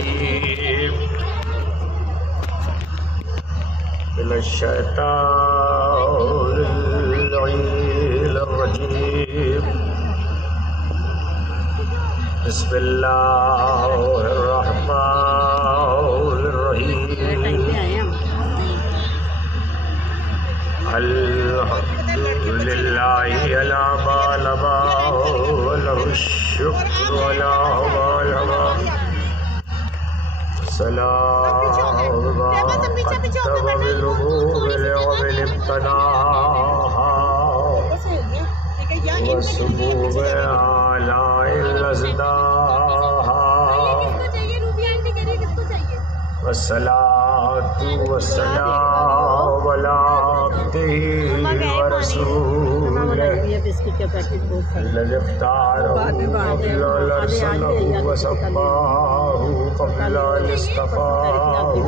रजीम मिनश्शैतानिर रजीम बिस्मिल्लाहिर्रहमानिर्रहीम अल्हम्दुलिल्लाहि अला मा लमा व लहुश्शुक्रु अला मा लमा सलाम क़द्दम बिल इब्तदाहा व सुबूह आलाइल अज़दाहा वस्सलातु वस्सलाम अला अब्दिही व रसूलिही अल्लज़ी इख्तारहु क़ब्ल अरसलहु व सफ़ाहु क़ब्ल अन इस्तफ़ाहु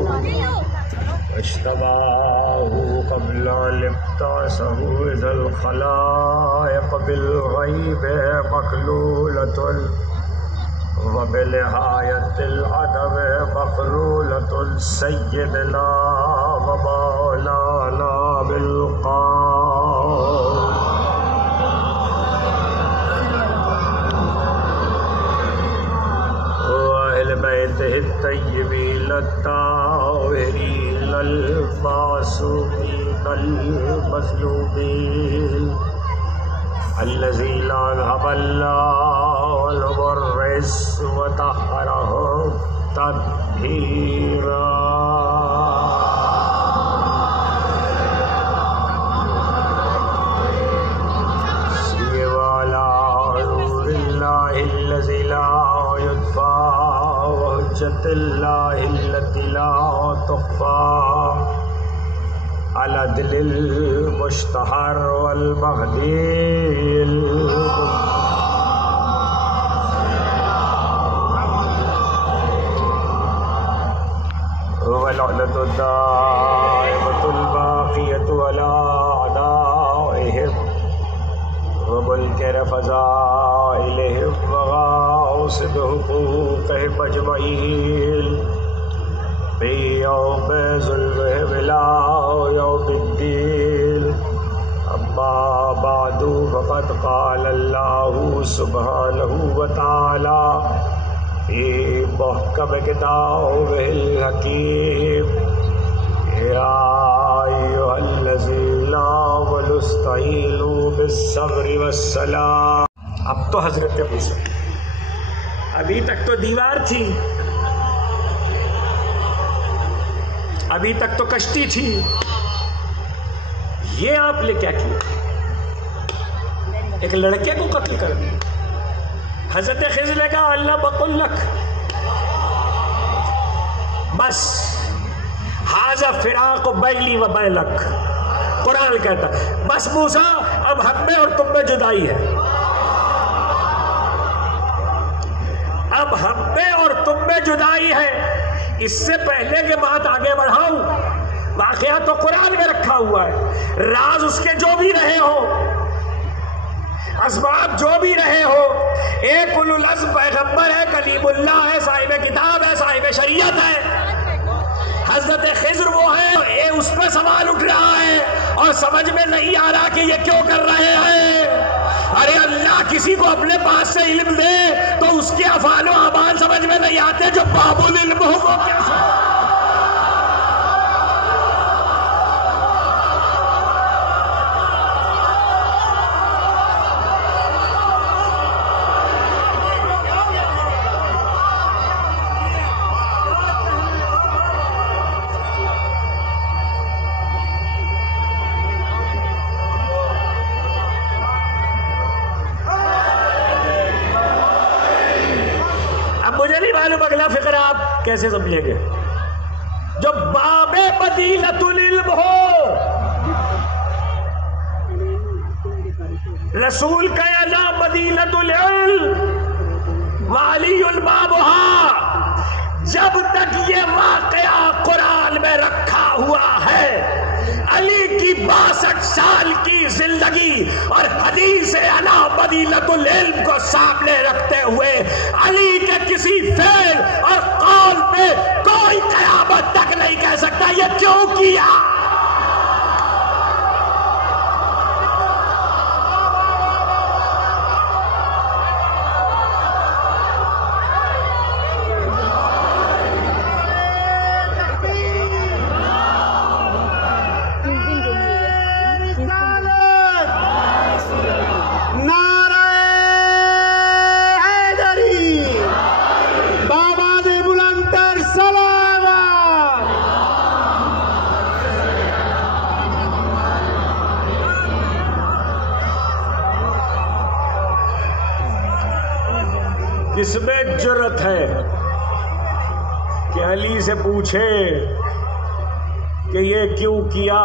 वज्तबाहु क़ब्ल अन इब्तअसहु इज़ल ख़लाइक़ बिल ग़ैब मक़लूलतुन व बिनिहायतिल अदब मक़रूलतुन सय्यदना व मौलाना बिल क़ौल व अहले बैतिहि अत्तय्यबीन अत्ताहिरीन अल मासूमीन अल मज़लूमीन अल्लज़ीना अज़हबल्लाहु अन्हुर रिज्स व तह्हरहुम तत्हीरा। सिवाला नूरिल्लाहि अल्लज़ी ला युत्फ़ा व हुज्जतिल्लाहि अल्लती ला तुख़्फ़ा अला दिलिल मुश्तहर वल महदील वलअनतु दाइमतुल बाक़ियतु अला अदाइहिम व मुनकर फ़ज़ाइलिहिम व ग़ासिब हुक़ूक़िहिम अजमईन यौम ज़ुल्मिहिम इला यौमिद्दीन। अम्मा बादु फ़क़द क़ाल अल्लाहु सुब्हानहु व तआला फ़ी मुहकम किताबिहिल हकीम या अय्युहल्लज़ीना आमनु इस्तईनु बिस्सब्रि वस्सलाम। अब तो हज़रत मूसा, अभी तक तो दीवार थी, अभी तक तो कश्ती थी, ये आपने क्या किया? एक लड़के को कत्ल कर दिया। हज़रत खिज़र ने कहा अल्लाह बकुल्लक, बस हाज़ा फ़िराक़ बैनी व बैनक। कुरान कहता बस मूसा, अब हम में और तुम में जुदाई है, अब हम में और तुम में जुदाई है। इससे पहले कि बात आगे बढ़ाऊं, वाक़या तो कुरान में रखा हुआ है, राज उसके जो भी रहे हो, असबाब जो भी रहे हो, एक उलुल अज़्म पैगंबर है, कलीमुल्लाह है, साहिब किताब है, साहिब शरीयत है, हज़रत खिज़र वो है, ये उस पर सवाल उठ रहा है और समझ में नहीं आ रहा कि ये क्यों कर रहे हैं। अरे अल्लाह किसी को अपने पास से इल्म दे तो उसके अफ़ाल व अमाल समझ में नहीं आते, जो बाबुल इल्म हो वो क्या। अगला फिक्र आप कैसे समझेंगे? जो बाबे बदीलतुल इल्म हो, रसूल का या नाम बदीलतुल इल्म वालियुल बाबुहा, जब तक ये वाकया कुरान में रखा हुआ है, अली की 62 साल की जिंदगी और हदीस अला बदीलतुल इल्म को सामने रखते हुए अली के किसी फेल और कौल कह सकता है ये क्यों किया। किसमें जुर्रत है कि अली से पूछे कि ये क्यों किया।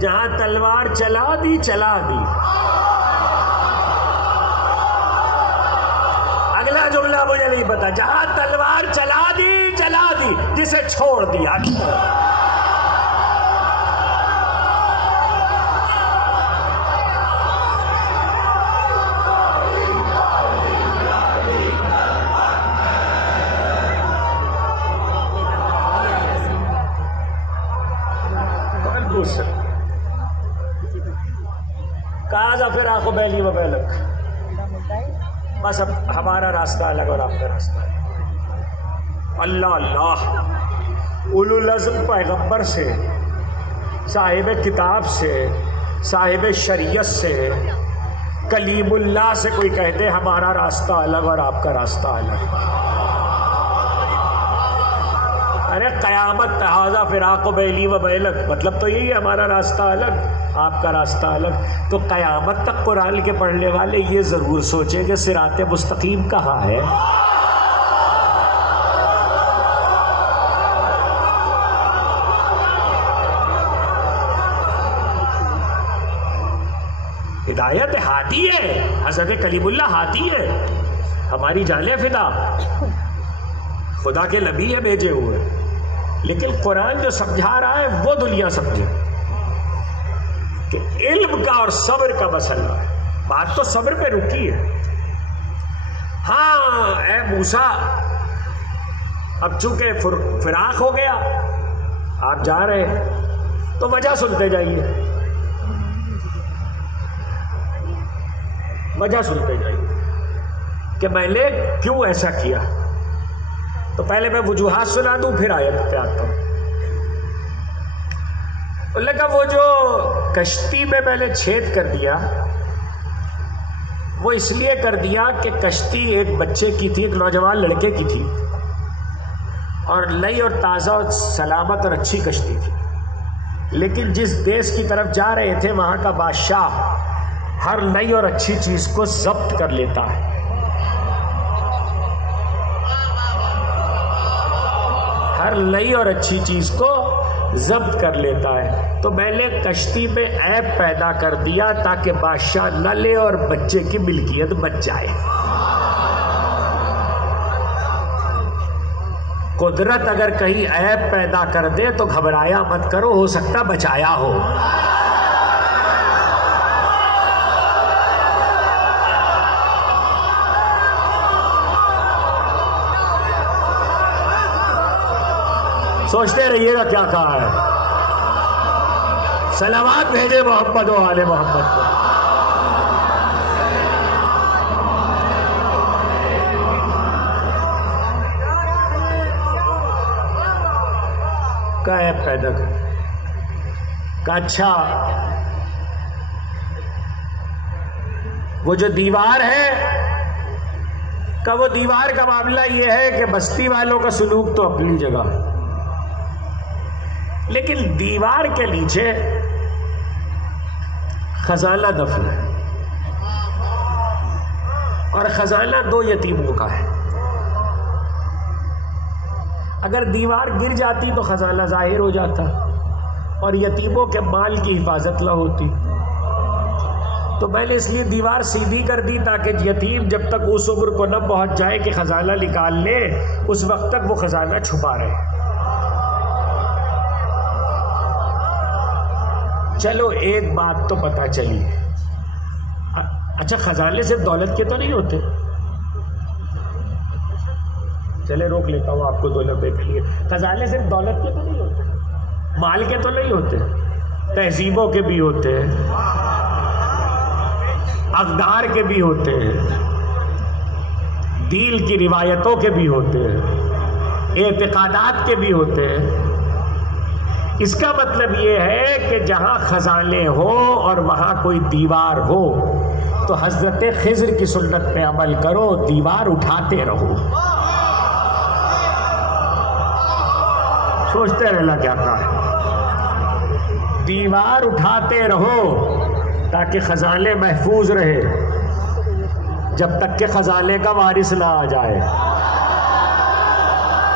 जहां तलवार चला दी चला दी। अगला जुमला मुझे नहीं पता। जहां तलवार चला दी जिसे छोड़ दिया। काज़ा फिर आंखों बैली व बैलक, बस अब हमारा रास्ता अलग और आपका रास्ता अलग। अल्लाह अल्लाह, उलुल अज़्म पैगंबर से, साहिब किताब से, साहिब शरीयत से, कलीमुल्लाह से कोई कहते हमारा रास्ता अलग और आपका रास्ता अलग। अरे क़यामत तहाज़ा फ़िराक़ बैली व बैलक, मतलब तो यही है हमारा रास्ता अलग आपका रास्ता अलग। तो क़यामत तक कुरान के पढ़ने वाले ये ज़रूर सोचें कि सिराते मुस्तकीम कहाँ है। हिदायत हादी है, हज़रत कलीमुल्लाह हादी है, हमारी जाने फिदा, खुदा के नबी है भेजे हुए। लेकिन कुरान जो समझा रहा है वो दुनिया समझे कि इल्म का और सब्र का मसला है। बात तो सब्र पे रुकी है। हाँ ए मूसा, अब चूंकि फिराक हो गया, आप जा रहे हैं तो वजह सुनते जाइए, वजह सुनते जाइए कि मैंने क्यों ऐसा किया। तो पहले मैं वजूहात सुना दूं फिर आयत पे आता हूं। लगा वो जो कश्ती में मैंने छेद कर दिया वो इसलिए कर दिया कि कश्ती एक बच्चे की थी, एक नौजवान लड़के की थी, और नई और ताज़ा और सलामत और अच्छी कश्ती थी। लेकिन जिस देश की तरफ जा रहे थे वहां का बादशाह हर नई और अच्छी चीज को जब्त कर लेता है। हर नई और अच्छी चीज को जब्त कर लेता है। तो मैंने कश्ती में ऐब पैदा कर दिया ताकि बादशाह न ले और बच्चे की मिल्कियत बच जाए। कुदरत अगर कहीं ऐब पैदा कर दे तो घबराया मत करो, हो सकता बचाया हो। सोचते रहिएगा क्या कहा है। सलावत भेजे मोहम्मद व आले मोहम्मद को। का ऐप पैदा कर का। अच्छा वो जो दीवार है का, वो दीवार का मामला ये है कि बस्ती वालों का सुलूक तो अपनी जगह, लेकिन दीवार के नीचे खजाना दफन है, और खजाना 2 यतीमों का है। अगर दीवार गिर जाती तो खजाना जाहिर हो जाता और यतीमों के माल की हिफाजत न होती। तो मैंने इसलिए दीवार सीधी कर दी ताकि यतीम जब तक उस उम्र को न पहुंच जाए कि खजाना निकाल ले, उस वक्त तक वो खजाना छुपा रहे। चलो एक बात तो पता चली। अच्छा खजाने सिर्फ दौलत के तो नहीं होते। चले रोक लेता हूँ आपको 2 लम्हे के लिए। खजाने सिर्फ दौलत के तो नहीं होते, माल के तो नहीं होते, तहजीबों के भी होते हैं, अक़दार के भी होते हैं, दीन की रिवायतों के भी होते हैं, एतिक़ादात के भी होते हैं। इसका मतलब ये है कि जहाँ खजाने हो और वहाँ कोई दीवार हो तो हज़रत खिज़्र की सुन्नत पे अमल करो, दीवार उठाते रहो। सोचते रहना क्या कहा है, दीवार उठाते रहो ताकि खजाने महफूज रहे, जब तक के खजाने का वारिस ना आ जाए।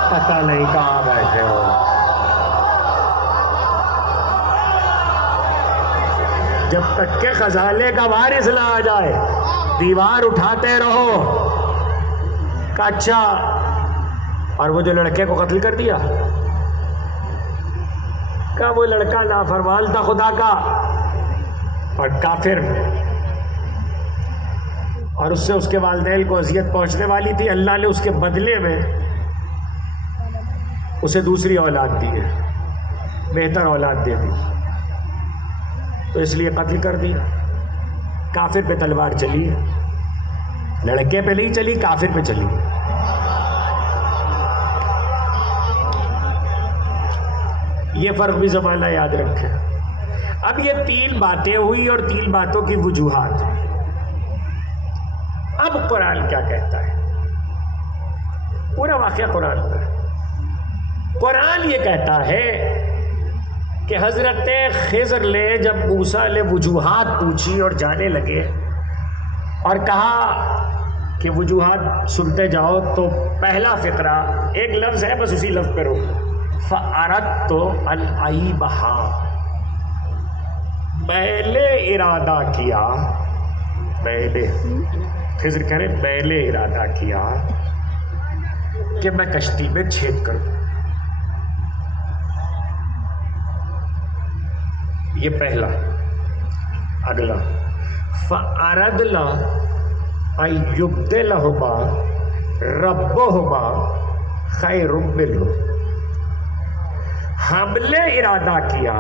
पता नहीं कहाँ बैठे हो। जब तक के खजाने का वारिस ना आ जाए दीवार उठाते रहो। अच्छा, और वो जो लड़के को कत्ल कर दिया, का वो लड़का नाफरमान था खुदा का और काफिर, और उससे उसके वालिदैन को अजियत पहुंचने वाली थी। अल्लाह ने उसके बदले में उसे दूसरी औलाद दी है, बेहतर औलाद दे दी, तो इसलिए कत्ल कर दिया। काफिर पे तलवार चली है, लड़के पे नहीं चली, काफिर पे चली। ये फर्क भी ज़माना याद रखे। अब ये 3 बातें हुई और 3 बातों की वजूहात। अब कुरान क्या कहता है, पूरा वाक़या कुरान का। कुरान ये कहता है कि हज़रत खिज़्र ने जब मूसा ने वजूहात पूछी और जाने लगे और कहा कि वजूहात सुनते जाओ, तो पहला फ़िक्रा एक लफ्ज़ है, बस उसी लफ्ज़ पे रोको, फ़अरदतु अन अईबहा, मैंने इरादा किया, मैंने, खिज़्र कह रहे मैंने इरादा किया कि मैं कश्ती में छेद करूं। ये पहला। अगला, फ़अरदना अय्युब्दिलहुमा रब्बुहुमा खैरुम मिन्हु, हमने इरादा किया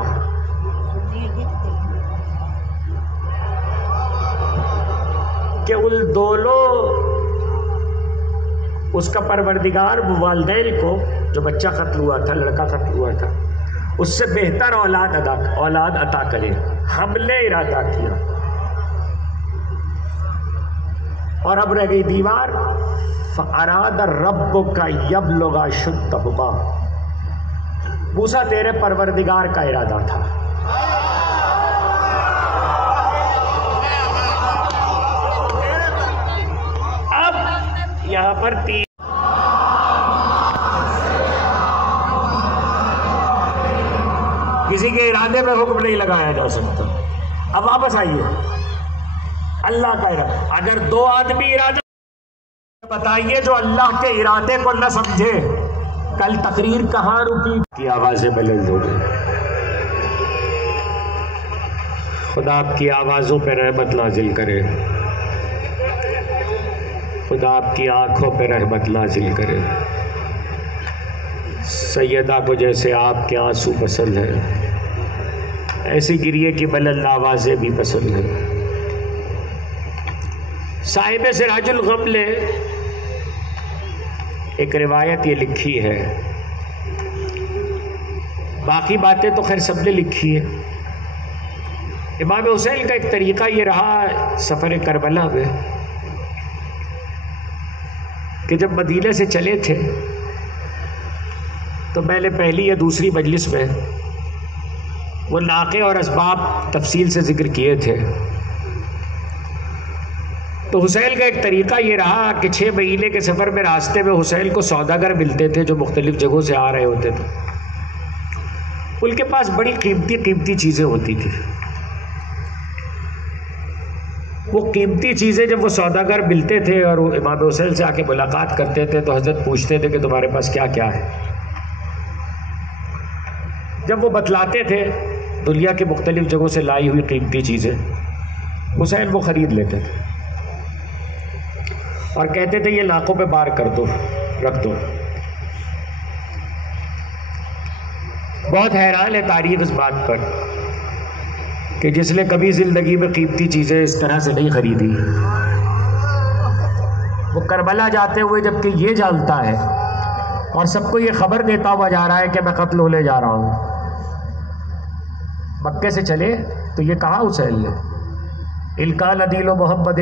कि उन दोनों, उसका परवरदिगार वालिदैन को, जो बच्चा कत्ल हुआ था, लड़का कत्ल हुआ था, उससे बेहतर औलाद अता करे। हमने इरादा किया और अब रह गई दीवार। फ़अराद रब्बुका यब्लुगा शुद्धहुमा, मूसा तेरे परवरदिगार का इरादा था। अब यहां पर 3 किसी के इरादे में हुक्म नहीं लगाया जा सकता। अब वापस आइए, अल्लाह का इरादा। अगर 2 आदमी इरादा, बताइए जो अल्लाह के इरादे को न समझे, कल तकरीर कहाँ रुकी की आवाजें बुलंद हो गई। खुदा आपकी आवाजों पे रहमत नाजिल करे, खुदा आपकी आंखों पे रहमत नाजिल करे। सैयदा को जैसे आपके आंसू पसंद है, ऐसी गिरिए की बुलंद आवाजें भी पसंद है। साहिब सिराजुल गम ने एक रिवायत ये लिखी है, बाकी बातें तो खैर सबने लिखी है। इमाम हुसैन का एक तरीका ये रहा सफ़र करबला में कि जब मदीने से चले थे तो मैंने पहली या दूसरी मजलिस में वो नाक़े और असबाब तफसील से ज़िक्र किए थे। तो हुसैन का एक तरीका ये रहा कि 6 महीने के सफ़र में रास्ते में हुसैन को सौदागर मिलते थे जो मुख्तलिफ़ जगहों से आ रहे होते थे। उनके पास बड़ी कीमती चीज़ें होती थी। वो कीमती चीज़ें जब वो सौदागर मिलते थे और इमाम हुसैन से आके मुलाकात करते थे तो हज़रत पूछते थे कि तुम्हारे पास क्या क्या है। जब वो बतलाते थे दुनिया की मुख्तलिफ़ जगहों से लाई हुई कीमती चीज़ें, हुसैन वो ख़रीद लेते थे और कहते थे ये नाकों पे बार कर दो, रख दो। बहुत हैरान है तारीख इस बात पर कि जिसने कभी जिंदगी में कीमती चीजें इस तरह से नहीं खरीदी, वो करबला जाते हुए जबकि ये जानता है और सबको ये खबर देता हुआ जा रहा है कि मैं कत्ल होने जा रहा हूं। मक्के से चले तो ये कहा हुसैन ने, इल्का नदील मोहम्मद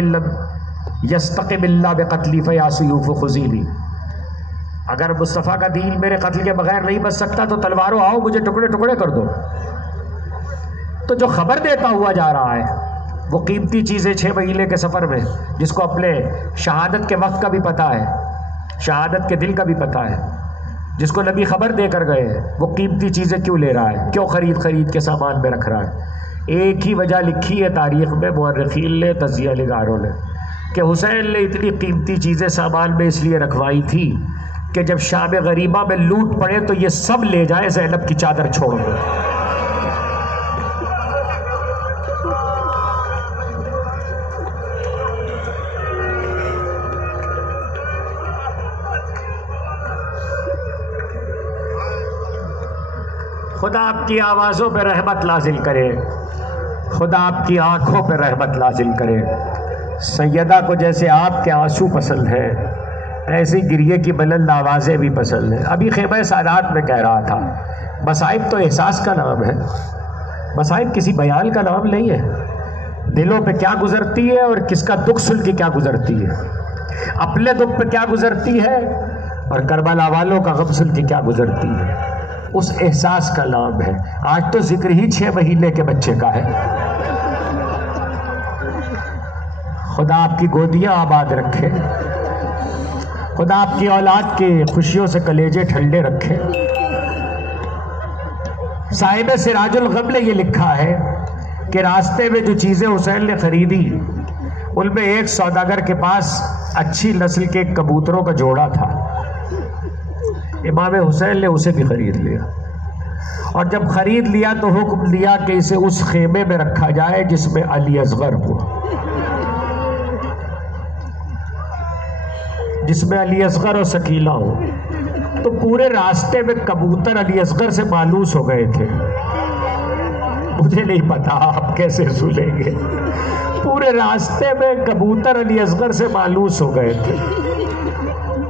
यस्तक़िबिल्ला बेक़त्ली फ़यासयूफ़ खुज़ीली, अगर मुस्तफ़ा का दीन मेरे कत्ल के बगैर नहीं बच सकता तो तलवारों आओ मुझे टुकड़े टुकड़े कर दो। तो जो खबर देता हुआ जा रहा है वो कीमती चीज़ें 6 महीने के सफ़र में, जिसको अपने शहादत के वक्त का भी पता है, शहादत के दिल का भी पता है, जिसको नबी खबर देकर गए हैं, वो कीमती चीज़ें क्यों ले रहा है, क्यों खरीद के सामान में रख रहा है। एक ही वजह लिखी है तारीख़ में मुअर्रिख़ीन ने, तज़किया निगारों ने, कि हुसैन ने इतनी कीमती चीज़ें सामान में इसलिए रखवाई थी कि जब शाम गरीबा में लूट पड़े तो ये सब ले जाए ज़ैनब की चादर छोड़ दो। खुदा आपकी आवाज़ों पे रहमत नाज़िल करे, खुदा आपकी आँखों पे रहमत नाज़िल करे। सैयदा को जैसे आपके आंसू पसंद है, ऐसी गिरिए की बुलंद आवाज़ें भी पसंद है। अभी ख़ैबर सादात में कह रहा था, मसाइब तो एहसास का नाम है, मसाइब किसी बयान का नाम नहीं है। दिलों पे क्या गुजरती है और किसका दुख सुन के क्या गुजरती है, अपने दुख पे क्या गुजरती है और करबला वालों का गम सुन के क्या गुजरती है, उस एहसास का नाम है। आज तो जिक्र ही 6 महीने के बच्चे का है। खुदा आपकी गोदियां आबाद रखे, खुदा आपकी औलाद के खुशियों से कलेजे ठंडे रखे। साहिब सिराजुल गम ने ये लिखा है कि रास्ते में जो चीज़ें हुसैन ने खरीदी उनमें एक सौदागर के पास अच्छी नस्ल के कबूतरों का जोड़ा था। इमाम हुसैन ने उसे भी खरीद लिया और जब खरीद लिया तो हुक्म दिया कि इसे उस खेमे में रखा जाए जिसमें अली असगर हो, जिसमें अली असगर और सकीला हो। तो पूरे रास्ते में कबूतर अली असगर से मालूस हो गए थे। मुझे नहीं पता आप कैसे सुनेंगे, पूरे रास्ते में कबूतर अली असगर से मालूस हो गए थे।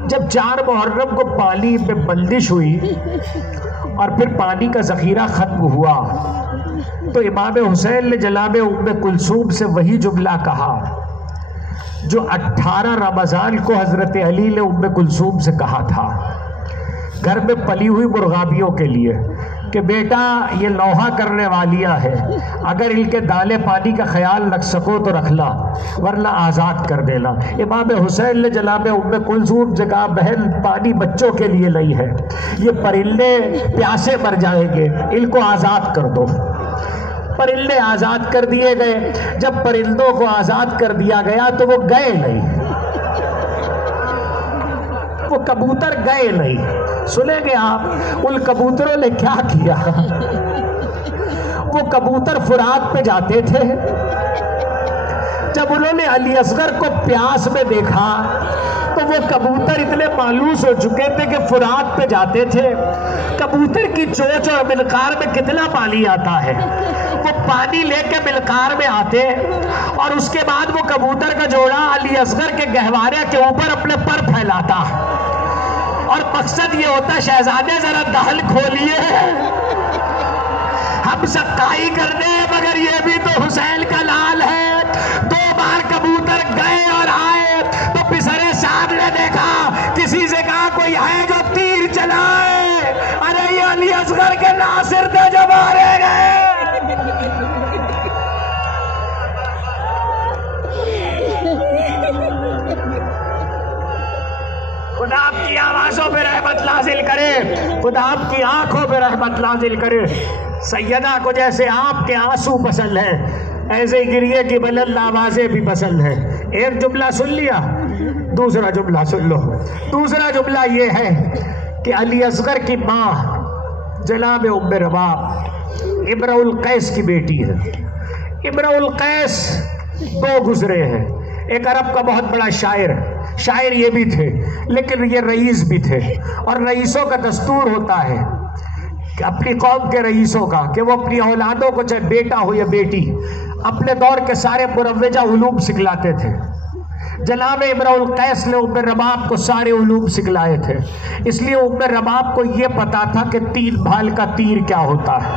जब 4 मुहर्रम को पानी पे बंदिश हुई और फिर पानी का ज़ख़ीरा ख़त्म हुआ तो इमाम हुसैन ने जनाब उम्मे कुलसूम से वही जुमला कहा जो 18 रमज़ान को हज़रत अली ने उम्मे कुलसूम से कहा था घर में पली हुई मुर्गाबियों के लिए कि बेटा ये लौहा करने वालियाँ हैं, अगर इनके दाले पानी का ख्याल रख सको तो रखना वरना आज़ाद कर देना। इमाम हुसैन ने जनाब उम्मे कुलसूम से कहा बहन पानी बच्चों के लिए नहीं है, ये परिंदे प्यासे मर जाएंगे, इनको आज़ाद कर दो। परिंदे आज़ाद कर दिए गए। जब परिंदों को आज़ाद कर दिया गया तो वो गए नहीं, वो कबूतर गए नहीं। सुनेंगे आप उन कबूतरों ने क्या किया। वो कबूतर फुरात पे जाते थे, जब उन्होंने अली असगर को प्यास में देखा तो वो कबूतर इतने मालूस हो चुके थे कि फुरात पे जाते थे। कबूतर की चोंच और मिलकार में कितना पानी आता है, वो पानी लेके मिलकार में आते और उसके बाद वो कबूतर का जोड़ा अली असगर के गहवारे के ऊपर अपने पर फैलाता और मकसद ये होता शहजादे जरा दहल खोलिए, हम सकाई कर दे, मगर ये भी तो हुसैन का लाल है। 2 बार कबूतर गए और आए तो पिसरे साहब ने देखा, किसी से कहा कोई है जो तीर चलाए, अरे ये अली असगर के नासिर थे जो मारे गए। खुदा आपकी आवाज़ों पे रहमत नाज़िल करे, खुदा आपकी आंखों पे रहमत नाज़िल करे। सैयदा को जैसे आपके आंसू पसंद है ऐसे गिरिए की बुलंद आवाज़ें भी पसंद है। एक जुमला सुन लिया, दूसरा जुमला सुन लो। दूसरा जुमला ये है कि अली असगर की माँ जनाब उम्मे रबाब इमरुल कैस की बेटी है। इमरुल कैस 2 गुजरे हैं, एक अरब का बहुत बड़ा शायर ये भी थे लेकिन ये रईस भी थे और रईसों का दस्तूर होता है अपनी कौम के रईसों का कि वो अपनी औलादों को, चाहे बेटा हो या बेटी, अपने दौर के सारे मुरव्वजा उलूम सिखलाते थे। जनाब इमरुल कैस ने उम्मे रबाब को सारे उलूम सिखलाए थे, इसलिए उम्मे रबाब को यह पता था कि 3 भाल का तीर क्या होता है।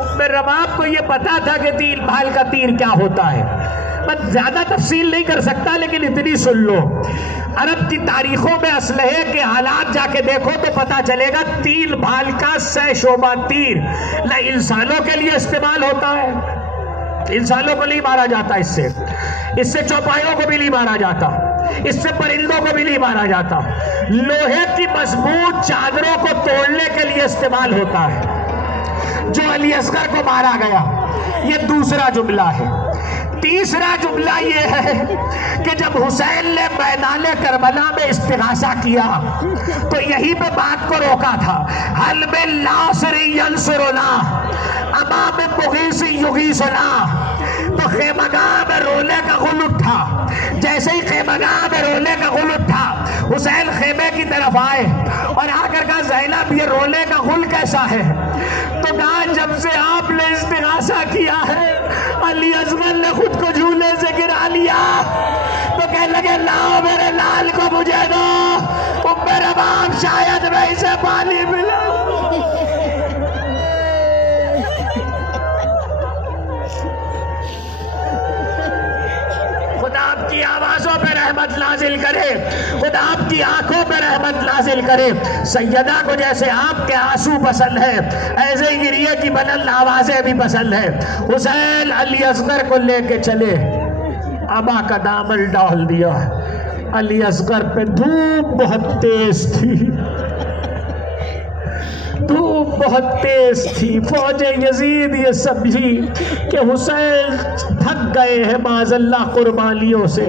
उम्मे रबाब को यह पता था कि 3 भाल का तीर क्या होता है। मैं ज्यादा तफसील नहीं कर सकता, लेकिन इतनी सुन लो, अरब की तारीखों में असलहे के हालात जाके देखो तो पता चलेगा 3 भाल का सहशोबा तीर न इंसानों के लिए इस्तेमाल होता है, इंसानों को नहीं मारा जाता, इससे चौपायों को भी नहीं मारा जाता, इससे परिंदों को भी नहीं मारा जाता, लोहे की मजबूत चादरों को तोड़ने के लिए इस्तेमाल होता है। जो अली असगर को मारा गया, ये दूसरा जुमला है। तीसरा जुमला ये है कि जब हुसैन ने मैदान करबला में इस्तिगासा किया तो यहीं पे बात को रोका था, हल में लासरी यंसुरुना अमा में मुगीसी युगीसुना। तो खेमगाह में रोने का गुल उठा, जैसे ही खेमगाह में रोने का गुल उठा, हुसैन खेमे की तरफ आए और आकर कहा, ज़ैनब ये रोने का गुल कैसा है? तो कहा, जब से आपने इस्तिगासा किया है अली असगर ने खुद को झूले से गिरा लिया। तो कहने लगे, लाओ मेरे लाल को मुझे दो, उम्मे रबाब शायद मैं इसे पानी मिला। खुदा आपकी आवाजों पे रहमत नाजिल करे, खुदा आपकी आंखों पे रहमत नाजिल करे। सैयदा को जैसे आपके आंसू पसंद है, ऐसे ही गिरिए की बुलंद आवाजें भी पसंद है। हुसैन अली असगर को लेके चले, अबा का दामन डाल दिया। अली असगर पे धूप बहुत तेज थी, धूप बहुत तेज थी। फौजे यजीद ये समझी कि हुसैन थक गए हैं माज़अल्लाह कुर्बानियों से,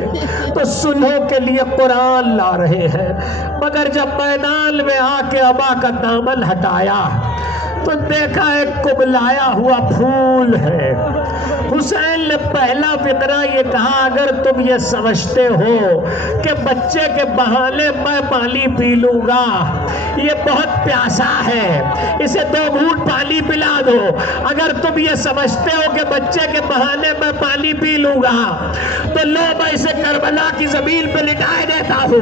तो सुलह के लिए कुरान ला रहे हैं। मगर जब मैदान में आके अबा का दामन हटाया तो देखा एक कुबलाया हुआ फूल है। हुसैन ने पहला फिक्रा ये कहा, अगर तुम ये समझते हो कि बच्चे के बहाने मैं पानी पी लूंगा, ये बहुत प्यासा है, इसे 2 घूंट पानी पिला दो। अगर तुम ये समझते हो कि बच्चे के बहाने मैं पानी पी लूंगा, तो लो मैं इसे करबला की जमीन पे लिटाए देता हूँ,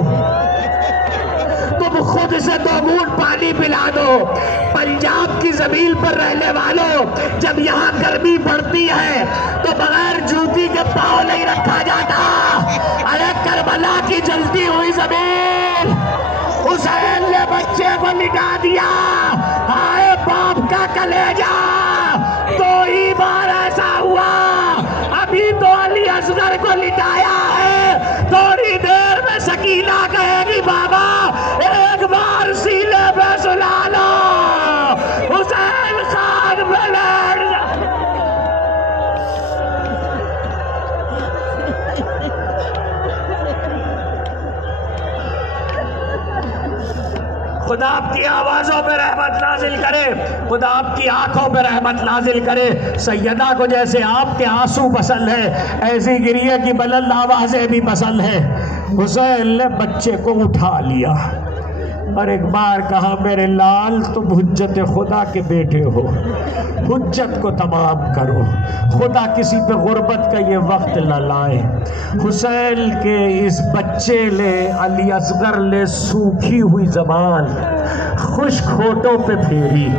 तुम खुद से 2 घूंट पानी पिला दो। पंजाब की जमीन पर रहने वालों, जब यहाँ गर्मी पड़ती है तो बगैर जूती के पाँव नहीं रखा जाता। अरे करबला की जलती हुई जमीन, हुसैन ने बच्चे को लिटा दिया। हाय बाप का कलेजा, 2 ही बार ऐसा हुआ। अभी तो अली असगर को लिटाया है, थोड़ी देर में सकीना कहेगी, बाबा एक बार सीने पे सुला लो। हुसैन खान बैठ जा। खुदा आपकी आवाजों पे रहमत नाजिल करे, खुदा आपकी आंखों पे रहमत नाजिल करे। सैयदा को जैसे आपके आंसू पसंद है, ऐसी गिरिए की बुलंद आवाजें भी पसंद है। हुसैन ने बच्चे को उठा लिया और एक बार कहा, मेरे लाल तुम हुज्जत खुदा के बेटे हो, हुज्जत को तमाम करो, खुदा किसी पे गुर्बत का ये वक्त न लाए। हुसैन के इस बच्चे ने, अली असगर ने सूखी हुई जबान खुश्क होठों पे फेरी,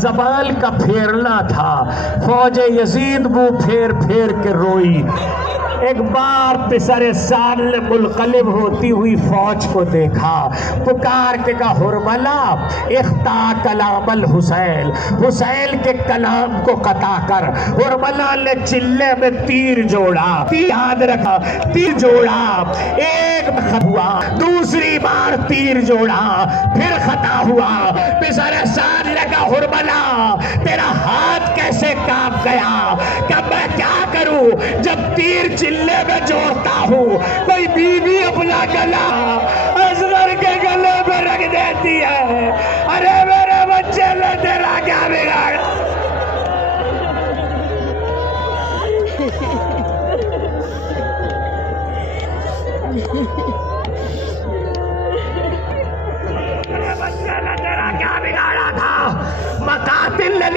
जबान का फेरना था। फौज यजीद मुंह फेर फेर के रोई। एक बार पिसरे साल ने मुलकलिब होती हुई फौज को देखा, पुकार के कहा, हुरमला इख्ता कलामल हुसैन, हुसैन के कलाम को कता कर। हुरमला ने चिल्ले में तीर जोड़ा, याद रखा, तीर जोड़ा, एक खता हुआ, दूसरी बार तीर जोड़ा, फिर खता हुआ। पिसरे साल ने कहा, हुरमला तेरा हाथ कैसे कांप गया? कि मैं क्या करूं, जब तीर चिल्ले में जोड़ता हूँ, कोई बीवी अपना गला असगर के गले में रख देती है। अरे मेरे बच्चे ने तेरा क्या बिगाड़ा?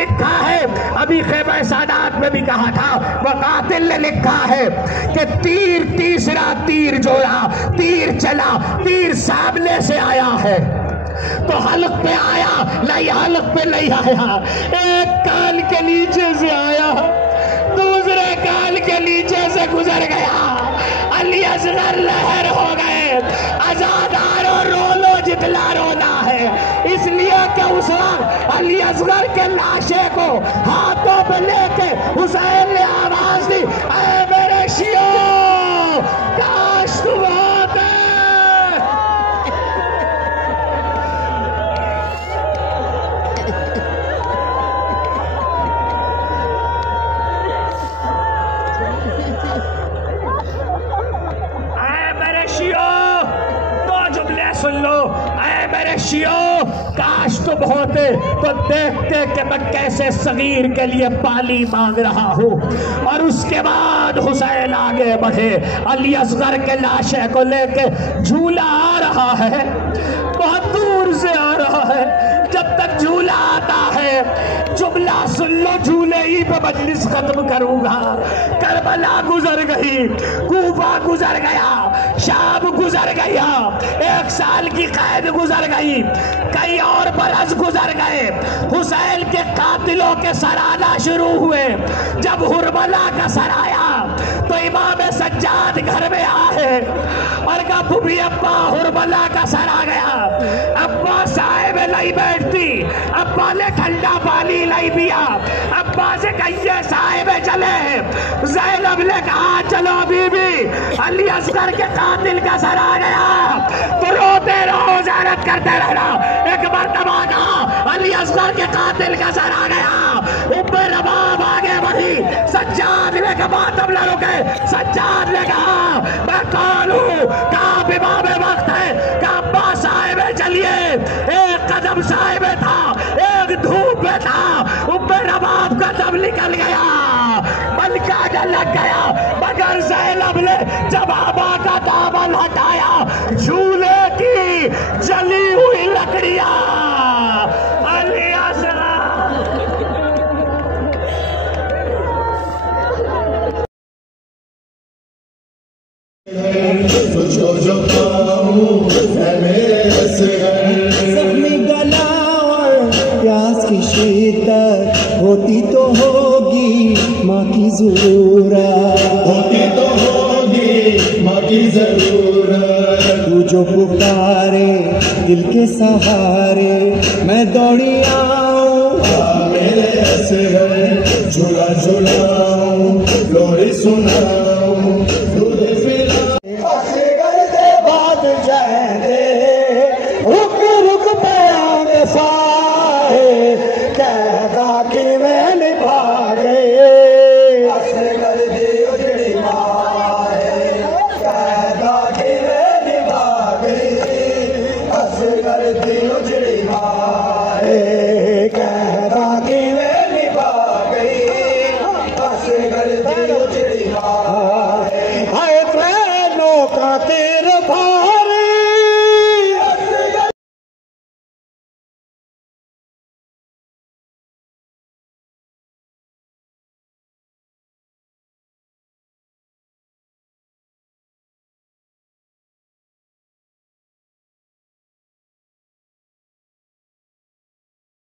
लिखा है, अभी खैबर सादात में भी कहा था, मुकातिल ने लिखा है कि तीर तीसरा तीर जोड़ा, तीर चला, तीर सामने से आया है तो हलक पे आया, नहीं हलक पे नहीं आया, एक कान के नीचे से आया, दूसरे कान के नीचे से गुजर गया। अली असगर लहर हो गए, आजादारो रो लो जितना रोना है, इसलिए कि उस वक्त अली असगर के लाशे को हाथों में लेके हुसैन ने आवाज दी, ऐ मेरे शियो काश तुम होते। सुन लो, ऐ मेरे शियो काश तुम होते तो देखते कि मैं कैसे सगीर के लिए पानी मांग रहा हूँ। और उसके बाद हुसैन आगे बढ़े, अली असगर के लाशे को लेके झूला आ रहा है, बहुत दूर से आ रहा है। जब तक झूला आता है जुमला सुन लो, झूले ही पे मजलिस खत्म करूंगा। करबला गुजर गई, कूफा गुजर गया, शाम गुजर गया, 1 साल की कैद गुजर गई, कई और बरस गुजर गए। हुसैन के कातिलों के सराना शुरू हुए। जब हुरबला का सर आया तो इमाम सज्जाद घर में आए और कहा फूफी अब्बा हुरबला का सर आ गया। अब्बा साहिब नहीं बैठती, अब्बा ने ठंडा पानी लाई पिया, अब्बा से कहिए साहिब चले। ज़ैनब ने कहा चलो बीबी, अली असगर के कातिल का सर आ गया तो रोते रहो, ज़ियारत करते रहना। एक मरतबा कहा अली असगर के कातिल का सर आ गया, उम्मे रबाब आगे बढ़ी, सज्जाद ने कहा तब न रुके। सज्जाद ने कहा मैं कौन हूँ, कहा इमाम वक्त है, कहा अब्बा साहिब चलिए। एक कदम साहिब था, एक धूप में था, उम्मे रबाब का दम निकल गया, मलका लग गया। मगर ज़ैनब ने जब आबा का दामन हटाया, झूले की जली हुई लकड़ियां अली असगर जो जख्मी गला और प्यास की शिद्दत होती तो होगी माँ की जरूरत, होती तो होगी माँ की जरूरत। तू जो पुकारे दिल के सहारे मैं दौड़ी आऊं, मेरे असगर झूला झूलाऊं, लोरी सुनाऊं, दूध पिलाऊं। असगर दे बाद जाए रुक रुक पे साए कहता कि मैं निभा गए। असगर दी उजड़ी माए कहता कि मैं निभा गई, असगर दी उजड़ी माए।